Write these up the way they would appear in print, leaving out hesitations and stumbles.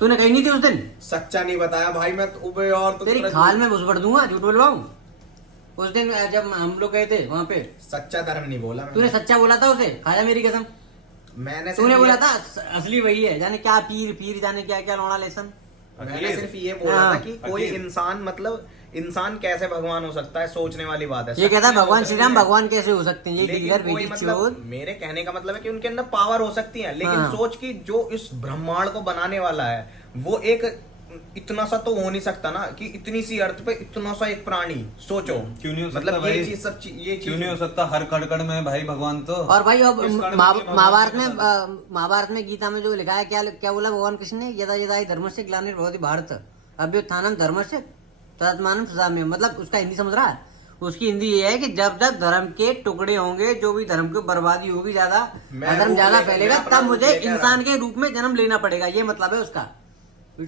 तूने कही नहीं थी उस दिन? सच्चा नहीं बताया भाई मैं तो और तो तेरी खाल में घुस पड़ दूंगा, झूठ बोलवाऊं। उस दिन जब हम लोग गए थे वहाँ पे, सच्चा धर्म नहीं बोला तूने सच्चा बोला था उसे, खाया मेरी कसम। मैंने तूने बोला था असली वही है, जाने क्या पीर पीर जाने क्या क्या लौड़ा लेसन। मैंने सिर्फ ये बोला था कि कोई इंसान मतलब इंसान कैसे भगवान हो सकता है, सोचने वाली बात है। ये कहता है भगवान श्री राम भगवान कैसे हो सकते हैं, ये डीलर कोई मतलब मेरे कहने का मतलब है कि उनके अंदर पावर हो सकती है, लेकिन सोच की जो इस ब्रह्मांड को बनाने वाला है वो एक इतना सा तो हो नहीं सकता ना कि इतनी सी अर्थ पे इतना सा एक प्राणी। सोचो क्यों नहीं हो सकता मतलब भाई? ये चीज सब ये चीज क्यों नहीं हो सकता? हर कड़कड़ में भाई भगवान तो। और भाई अब इस कण में भगवान महाभारत में गीता में जो लिखा है, क्या क्या बोला भगवान कृष्ण ने, यदा यदा ही धर्मस्य ग्लानिर्भवति भारत अभ्युत्थानम धर्मस्य तदात्मानं सृजाम्यहम्। मतलब उसका हिंदी समझ रहा है? उसकी हिंदी ये है कि जब जब धर्म के टुकड़े होंगे, जो भी धर्म की बर्बादी होगी, ज्यादा अधर्म ज्यादा फैलेगा, तब मुझे इंसान के रूप में जन्म लेना पड़ेगा। ये मतलब है उसका।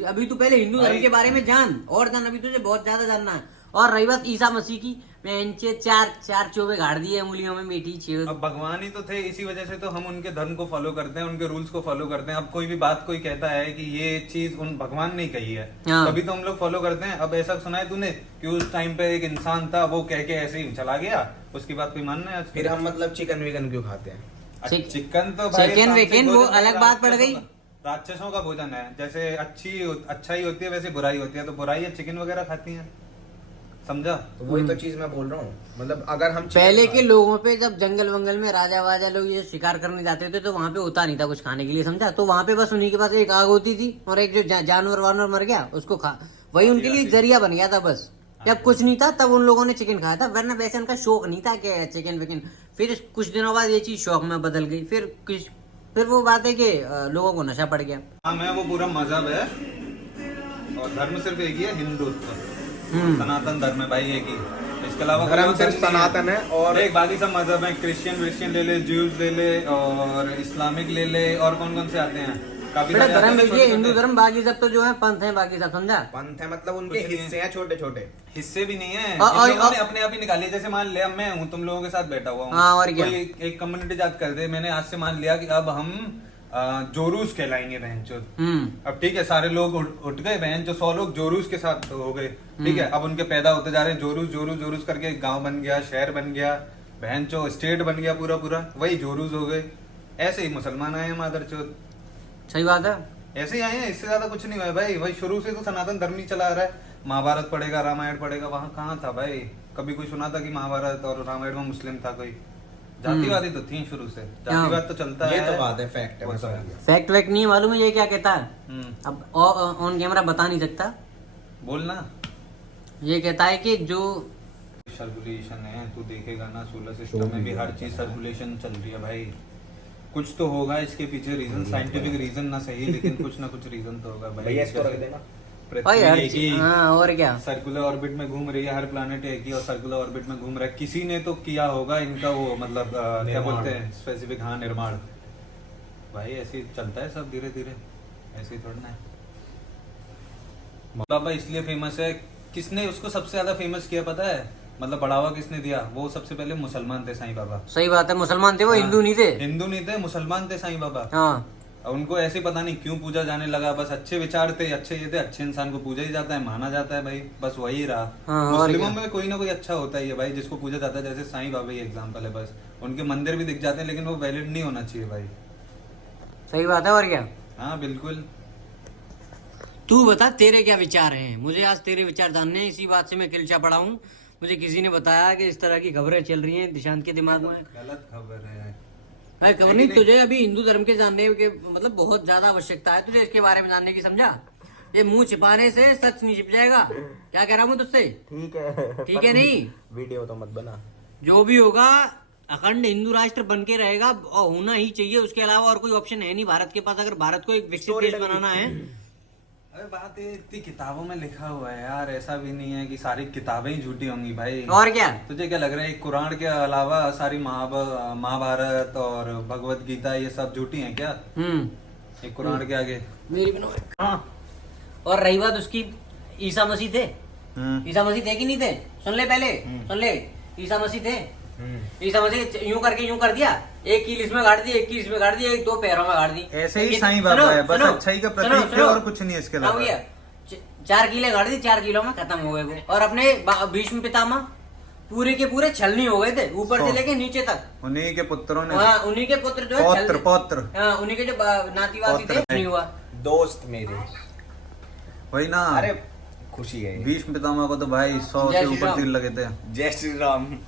अभी तू पहले हिंदू धर्म के बारे में जान और जान, अभी तुझे बहुत ज्यादा जानना है। और रही बात ईसा मसीह की, मैं चार चोबे गाड़ दिए उंगलियों में बेटी छेद। अब भगवान ही तो थे, इसी वजह से तो हम उनके धर्म को फॉलो करते हैं, उनके रूल्स को फॉलो करते हैं। अब कोई भी बात कोई कहता है कि ये चीज उन भगवान ने कही है, तभी तो हम लोग फॉलो करते हैं। अब ऐसा सुना है तूने कि उस टाइम पे एक इंसान था, वो कह के ऐसे ही चला गया, उसकी बात कोई मानना है? फिर हम मतलब चिकन विकन क्यों खाते हैं? चिकन तो भाई चिकन विकन वो अलग बात पड़ गई। राक्षसों का भोजन है। जैसे अच्छाई होती है वैसे बुराई होती है, तो बुराई है चिकन वगैरह खाती है, समझा? तो वही तो चीज मैं बोल रहा हूँ। मतलब अगर हम पहले के लोगों पे जब जंगल वंगल में राजा वाजा लोग ये शिकार करने जाते थे, तो वहाँ पे होता नहीं था कुछ खाने के लिए, समझा? तो वहाँ पे बस उन्हीं के पास एक आग होती थी, और एक जो जानवर वानवर मर गया उसको खा, वही उनके लिए जरिया बन गया था बस। जब कुछ नहीं था तब उन लोगों ने चिकन खाया था, वरना वैसे उनका शौक नहीं था कि चिकन विकन। फिर कुछ दिनों बाद ये चीज शौक में बदल गई। फिर वो बात है कि लोगों को नशा पड़ गया। हाँ, मैं वो पूरा मजहब है, और धर्म सिर्फ एक ही है, हिंदुत्व, सनातन धर्म है भाई, एक ही। इसके अलावा धर्म सिर्फ सनातन है। और एक बाकी सब मजहब है, क्रिश्चियन ले ले, ज्यूज ले ले, और इस्लामिक ले ले, और कौन कौन से आते हैं काफी सारे धर्म आते हैं, हिंदू धर्म, बाकी सब तो जो है पंथ है, बाकी सब, समझा? पंथ है मतलब उनके हिस्से हैं छोटे छोटे। हिस्से भी नहीं है, इन लोगों ने अपने आप ही निकाली। जैसे मान लिया मैं हूँ, तुम लोगों के साथ बैठा हुआ हूँ, हाँ, और क्या? कोई एक कम्युनिटी जात कर दे, मैंने आज से मान लिया कि अब हम जोरूस कहलाएंगे बहनचोद। अब ठीक है, सारे लोग उठ गए बहन, जो 100 लोग जोरूस के साथ हो गए, ठीक है। अब उनके पैदा होते जा रहे हैं, जोरूस जोरूस जोरूस करके गांव बन गया, शहर बन गया, बहन चो स्टेट बन गया, पूरा पूरा वही जोरूस हो गए। ऐसे ही मुसलमान आए हैं मादरचोद। सही बात है, ऐसे ही आए हैं, इससे ज्यादा कुछ नहीं हुआ है भाई। भाई शुरू से तो सनातन धर्म ही चला आ रहा है। महाभारत पढ़ेगा, रामायण पढ़ेगा, वहाँ कहाँ था भाई? कभी कोई सुना था कि महाभारत और रामायण में मुस्लिम था कोई? जातिवादी तो थी शुरू से, जातिवाद तो चलता है। ये तो बात है, फैक्ट है, मैं समझ गया। फैक्ट वैक्ट नहीं मालूम है ये क्या कहता है। अब ऑन कैमरा बता नहीं सकता, बोलना। ये कहता है कि जो सर्कुलेशन है, तू देखेगा ना, सोलर सिस्टम में भी हर चीज सर्कुलेशन चल रही है भाई। कुछ तो होगा इसके पीछे रीजन, साइंटिफिक रीजन ना सही, लेकिन कुछ ना कुछ रीजन तो होगा भाई। इसको रख देना। पृथ्वी एक ही और क्या सर्कुलर ऑर्बिट में घूम रही है, हर प्लैनेट एक ही और सर्कुलर ऑर्बिट में घूम रहा है। किसी ने तो किया होगा इनका वो मतलब क्या बोलते हैं स्पेसिफिक, हाँ, निर्माण। भाई ऐसे ही चलता है सब, धीरे धीरे, ऐसे ही थोड़ा है। बाबा इसलिए फेमस है, किसने उसको सबसे ज्यादा फेमस किया पता है? मतलब बढ़ावा किसने दिया? वो सबसे पहले मुसलमान थे, साईं बाबा। सही बात है, मुसलमान थे वो, हिंदू नहीं थे। हिंदू नहीं थे, मुसलमान थे साईं बाबा। हाँ, उनको ऐसे पता नहीं क्यों पूजा जाने लगा, बस अच्छे विचार थे, अच्छे ये थे, अच्छे इंसान को पूजा ही जाता है, माना जाता है भाई, बस वही रहा। हाँ, मुस्लिमों में कोई ना कोई अच्छा होता ही है भाई, जिसको पूजा जाता है। जैसे साईं बाबा ही एग्जाम्पल है, बस उनके मंदिर भी दिख जाते हैं, लेकिन वो वैलिड नहीं होना चाहिए भाई। सही बात है, और क्या? हाँ बिल्कुल। तू बता तेरे क्या विचार हैं, मुझे आज तेरे विचार जानने हैं। इसी बात से मैं किलचा पड़ा हूँ। मुझे किसी ने बताया कि इस तरह की खबरें चल रही हैं दिशांत के दिमाग में। गलत खबर है। अरे खबर नहीं, तुझे अभी हिंदू धर्म के जानने के मतलब बहुत ज्यादा आवश्यकता है तुझे इसके बारे में जानने की, समझा? ये मुंह छिपाने से सच नहीं छिप जाएगा। क्या कह रहा हूँ तुझसे? ठीक है, ठीक है नहीं? वीडियो तो मत बना। जो भी होगा अखंड हिंदू राष्ट्र बन के रहेगा, और होना ही चाहिए। उसके अलावा और कोई ऑप्शन है नहीं भारत के पास, अगर भारत को एक विकसित देश बनाना है। अरे बात है, इतनी किताबों में लिखा हुआ है यार, ऐसा भी नहीं है कि सारी किताबें ही झूठी होंगी भाई। और क्या? तुझे क्या लग रहा है कुरान के अलावा सारी महाभारत और भगवत गीता ये सब झूठी हैं क्या? एक कुरान के आगे मेरी हाँ। और रही बात उसकी, ईसा मसीह थे। ईसा मसीह थे कि नहीं थे? सुन ले पहले, सुन ले। ईसा मसीह थे, ये समझे यूं करके यूं कर दिया, एक कील इसमें गाड़ दी, एक कील इसमें गाड़ दी, एक 2 पैरों में गाड़ दी। ऐसे ही ये- साईं सुनो, बाबा है, बस सुनो, अच्छाई का सुनो, प्रतीक है सुनो। और कुछ नहीं इसके हाँ अलावा। भैया, 4 कीले गाड़ दी, 4 किलो में खत्म हो गए वो। और अपने भीष्म पितामह पूरे के पूरे छलनी हो गए थे, ऊपर से लेके नीचे तक। उन्हीं के पुत्रों ने, हाँ, उन्हीं के पुत्र जो है पौत्र पौत्र, हाँ, उन्हीं के जो नाती वाती थे, पौत्र नहीं हुआ। दोस्त मेरे, वही ना। अरे खुशी है। भीष्म पितामह को तो भाई 100 जय से श्री ऊपर राम। तीर लगे थे। जय श्री राम।